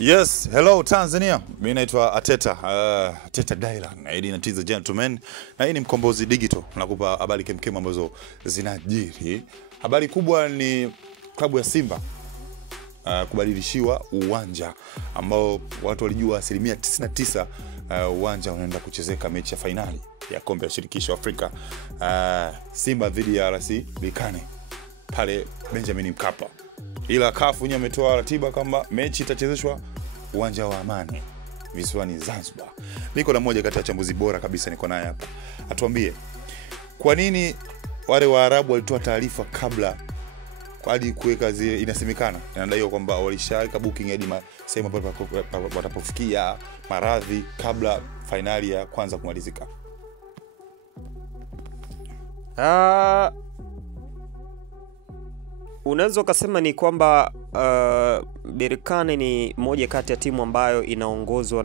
Yes, hello Tanzania. Mimi naitwa Ateta, Ateta Dylan, ladies and gentlemen. Na hii ni Mkombozi Digital. Nakupa habari kemkem ambazo zinajiri. Habari kubwa ni klabu ya Simba kubadilishiwa uwanja ambao watu walijua 99% uwanja unaenda kuchezeka mechi ya finali ya kombe la shirikisho Afrika. Simba dhidi ya RS Berkane pale Benjamin Mkapa. Ila CAF wenyewe ametoa ratiba kwamba mechi itachezeshwa uwanja wa Amani visiwani Zanzibar. Niko na mmoja kati ya wachambuzi bora kabisa, niko naye hapa. Atuambie kwa nini wale Waarabu walitoa taarifa kabla hadi kuweka zile. Inasemekana inadaiwa kwamba walishaweka booking hadi sehemu ambapo watapofikia maradhi kabla finali ya kwanza kumalizika. Unaweza kusema ni kwamba Berkane ni moja kati ya timu ambayo inaongozwa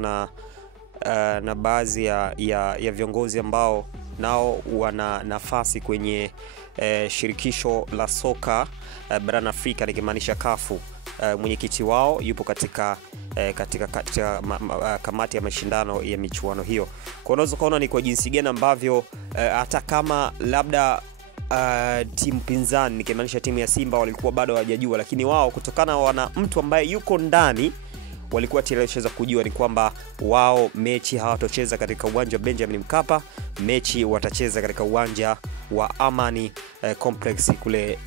na baadhi ya viongozi ambao nao wana nafasi kwenye shirikisho la soka barani Afrika, nikimaanisha CAF. Mwenyekiti wao yupo katika kamati ya mashindano ya michuano hiyo. Kwa unaweza kuona ni kwa jinsi gani ambavyo hata kama labda timu pinzani, nikimaanisha timu ya Simba, walikuwa bado hawajajua, lakini wao kutokana wana mtu ambaye yuko ndani walikuwa tayari kujua ni kwamba wao mechi hawatocheza katika uwanja wa Benjamin Mkapa, mechi watacheza katika uwanja wa Amani Complex kule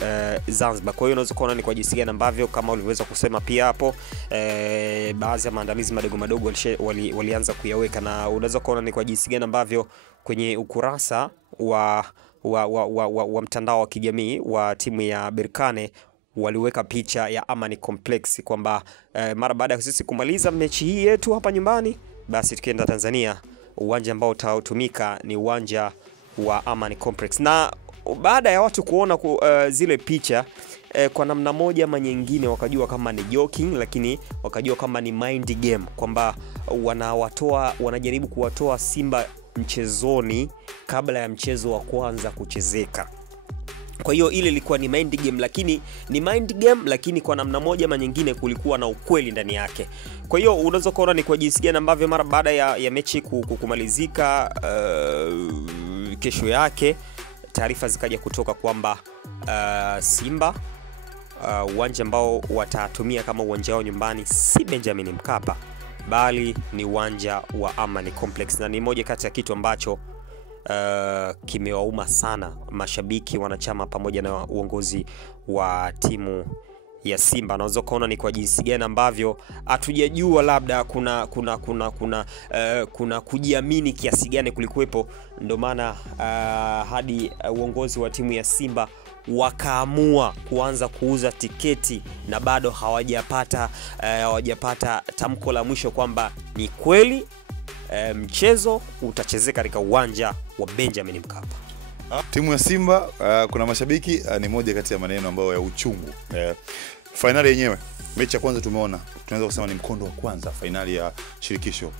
Zanzibar. Kwa hiyo unaweza kuona ni kwa jinsi gani ambavyo kama ulivyoweza kusema pia hapo baadhi ya maandalizi madogo walianza kuyaweka, na unaweza kuona ni kwa jinsi gani ambavyo kwenye ukurasa wa mtandao wa kijamii wa timu ya Berkane waliweka picha ya Amani Complex kwamba mara baada ya sisi kumaliza mechi hii yetu hapa nyumbani, basi tukienda Tanzania uwanja ambao utatumika ni uwanja wa Amani Complex. Na baada ya watu kuona zile picha kwa namna moja ama nyingine wakajua kama ni joking, lakini wakajua kama ni mind game, kwamba wanajaribu kuwatoa Simba mchezoni kabla ya mchezo wa kwanza kuchezeka. Kwa hiyo ile ilikuwa ni mind game, lakini kwa namna moja ama nyingine kulikuwa na ukweli ndani yake. Kwa hiyo unaweza kuona ni kwa jinsi gani ambavyo mara baada ya mechi kumalizika, kesho yake taarifa zikaja kutoka kwamba Simba uwanja ambao watatumia kama uwanja wao nyumbani si Benjamin Mkapa, bali ni uwanja wa Amani Complex. Na ni moja kati ya kitu ambacho kimewauma sana mashabiki, wanachama pamoja na uongozi wa timu ya Simba. Naweza kuona ni kwa jinsi gani ambavyo hatujajua labda kuna kujiamini kiasi gani kulikuwepo, ndio maana hadi uongozi wa timu ya Simba wakaamua kuanza kuuza tiketi na bado hawajapata tamko la mwisho kwamba ni kweli mchezo utachezeka katika uwanja wa Benjamin Mkapa. Timu ya Simba kuna mashabiki ni moja kati ya maneno ambayo ya uchungu. Finali yenyewe, mechi ya kwanza tumeona, tunaweza kusema ni mkondo wa kwanza finali ya shirikisho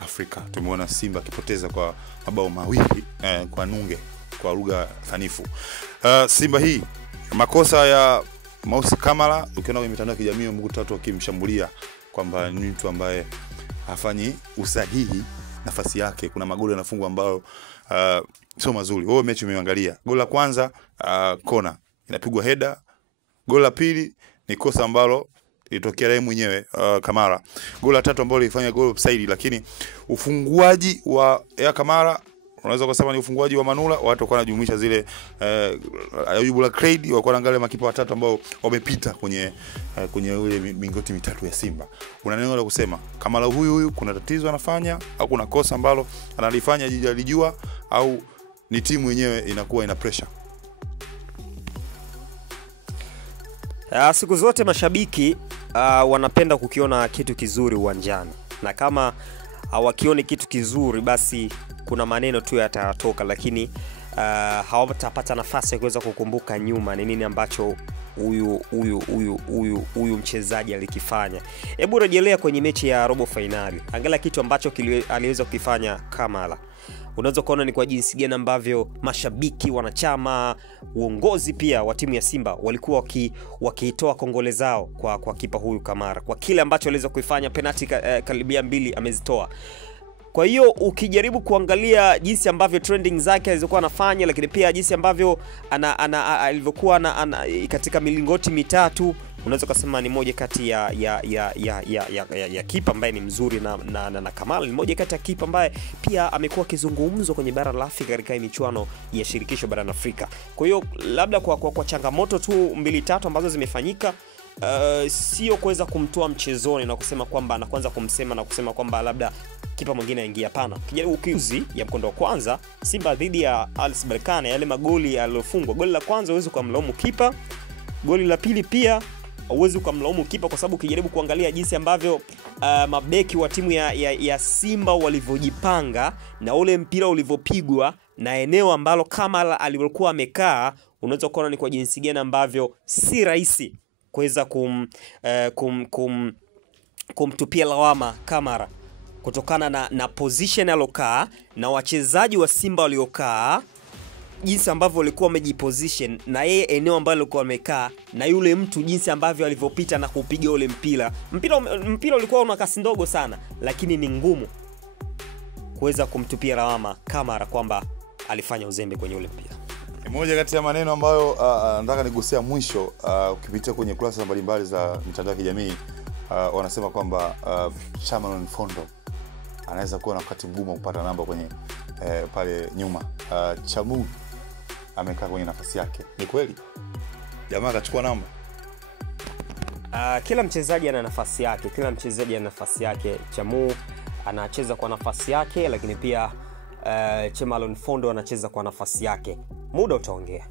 Afrika. Tumeona Simba kipoteza kwa mabao mawili kwa nunge kwa lugha sanifu. Simba hii makosa ya Mausi Kamara, ukiona kwenye mitandao ya kijamii watu wakimshambulia kwamba ni mtu ambaye hafanyi usahihi nafasi yake. Kuna magoli yanafungwa ambayo sio mazuri. Wewe mechi umeangalia. Goli la kwanza kona inapigwa header. Goli la pili ni kosa ambalo ilitokea yeye mwenyewe Kamara. Goli la tatu ambalo lilifanya goal offside, lakini ufunguaji wa Kamara unaweza kusema ni ufunguaji wa Manula. Watu walikuwa wanajumuisha zile Ayubu la Craig, walikuwa wanaangalia makipa watatu ambao wamepita kwenye ile mingoti mitatu ya Simba. Una neno la kusema Kamara huyu kuna tatizo anafanya, au kuna kosa ambalo analifanya alijua, au ni timu yenyewe inakuwa ina pressure? Siku zote mashabiki wanapenda kukiona kitu kizuri uwanjani, na kama hawakioni kitu kizuri basi kuna maneno tu yatatoka, lakini hawatapata nafasi ya kuweza kukumbuka nyuma ni nini ambacho huyu mchezaji alikifanya. Hebu rejelea kwenye mechi ya robo finali, angalia kitu ambacho aliweza kukifanya Kamara. unaweza kuona ni kwa jinsi gani ambavyo mashabiki, wanachama, uongozi pia wa timu ya Simba walikuwa wakitoa kongole zao kwa kipa huyu Kamara kwa kile ambacho aliweza kuifanya. Penalti karibia 2 amezitoa. Kwa hiyo ukijaribu kuangalia jinsi ambavyo trending zake alizokuwa anafanya, lakini pia jinsi ambavyo alivyokuwa katika milingoti mitatu, unaweza kusema ni moja kati ya kipa ambaye ni mzuri na Kamara ni moja kati ya kipa ambaye pia amekuwa kizungumzo kwenye bara la Afrika katika michuano ya shirikisho barani Afrika. Kwa hiyo labda kwa changamoto tu 2-3 ambazo zimefanyika, sio kuweza kumtoa mchezoni na kusema kwamba anaanza kumsema na kusema kwamba labda kipa mwingine aingia. Hapana. Kijaribu ukiuzi ya mkondo wa kwanza Simba dhidi ya RS Berkane, yale magoli yaliyofungwa, goli la kwanza uweze kumlaumu kipa, goli la pili pia uweze kumlaumu kipa, kwa sababu ukijaribu kuangalia jinsi ambavyo mabeki wa timu ya Simba walivyojipanga na ule mpira ulivyopigwa na eneo ambalo Kamara alivyokuwa amekaa, unaweza kuona ni kwa jinsi gani ambavyo si rahisi kuweza kumtupia lawama Kamara kutokana na position alokaa na wachezaji wa Simba waliokaa, jinsi ambavyo walikuwa wamejiposition na yeye eneo ambalo alikuwa amekaa, na yule mtu jinsi ambavyo alivyopita na kupiga ule mpira ulikuwa una kasi ndogo sana, lakini ni ngumu kuweza kumtupia lawama Kamara kwamba alifanya uzembe kwenye ule mpira. Moja kati ya maneno ambayo nataka nigusia mwisho, ukipitia kwenye kurasa mbalimbali za mitandao ya kijamii, wanasema kwamba Chameleone Fondo anaweza kuwa na wakati mgumu kupata namba kwenye pale nyuma. Chamu amekaa kwenye nafasi yake. Ni kweli? Jamaa akachukua namba. Kila mchezaji ana nafasi yake. Chamu anacheza kwa nafasi yake, lakini pia Chameleone Fondo anacheza kwa nafasi yake. Muda utaongea.